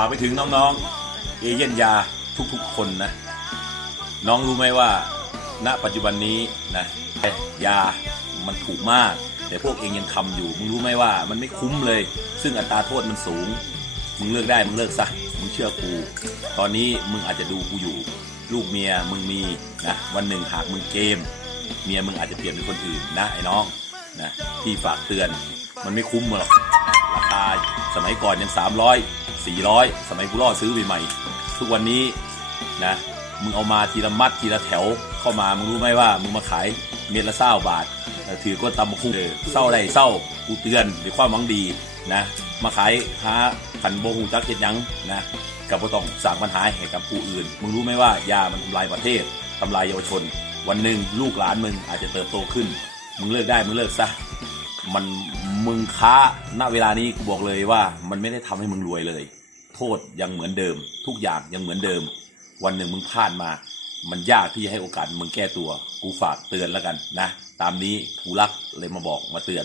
ากไปถึงน้องๆ เอเย่นยาทุกๆคนนะ น้องรู้ไหมว่า ณปัจจุบันนี้นะยามันถูกมาก แต่พวกเองยังทำอยู่ มึงรู้ไหมว่ามันไม่คุ้มเลย ซึ่งอัตราโทษมันสูง มึงเลิกได้มึงเลิกซะมึงเชื่อกู ตอนนี้มึงอาจจะดูกูอยู่ ลูกเมียมึงมีนะวันหนึ่งหากมึงเกม เมียมึงอาจจะเปลี่ยนเป็นคนอื่นนะไอ้น้องนะพี่ฝากเตือนมันไม่คุ้มหรอกาคาสมัยก่อนยัง 300 400 สมัยกูล่อซื้อใหม่ๆทุกวันนี้นะมึงเอามาทีละมัดทีละแถวเข้ามามึงรู้ไหมว่ามึงมาขายเม็ดละเศร้าบาทถือก็ตำมาคุ้มเศร้าได้เศร้ากูเตือนด้วยความหวังดีนะมาขายหาขันโบหูจักเห็ดยังนะกับก็ต้องสั่งปัญหาให้กับผู้อื่น มึงรู้ไหมว่ายามันทำลายประเทศทำลายเยาวชน วันหนึ่งลูกหลานมึงอาจจะเติบโตขึ้น มึงเลิกได้มึงเลิกซะมัน มึงค้าณเวลานี้กูบอกเลยว่ามันไม่ได้ทำให้มึงรวยเลย โทษยังเหมือนเดิม ทุกอย่างยังเหมือนเดิม วันหนึ่งมึงพลาดมา มันยากที่จะให้โอกาสมึงแก้ตัว กูฝากเตือนแล้วกันนะ ตามนี้กูรักเลยมาบอกมาเตือน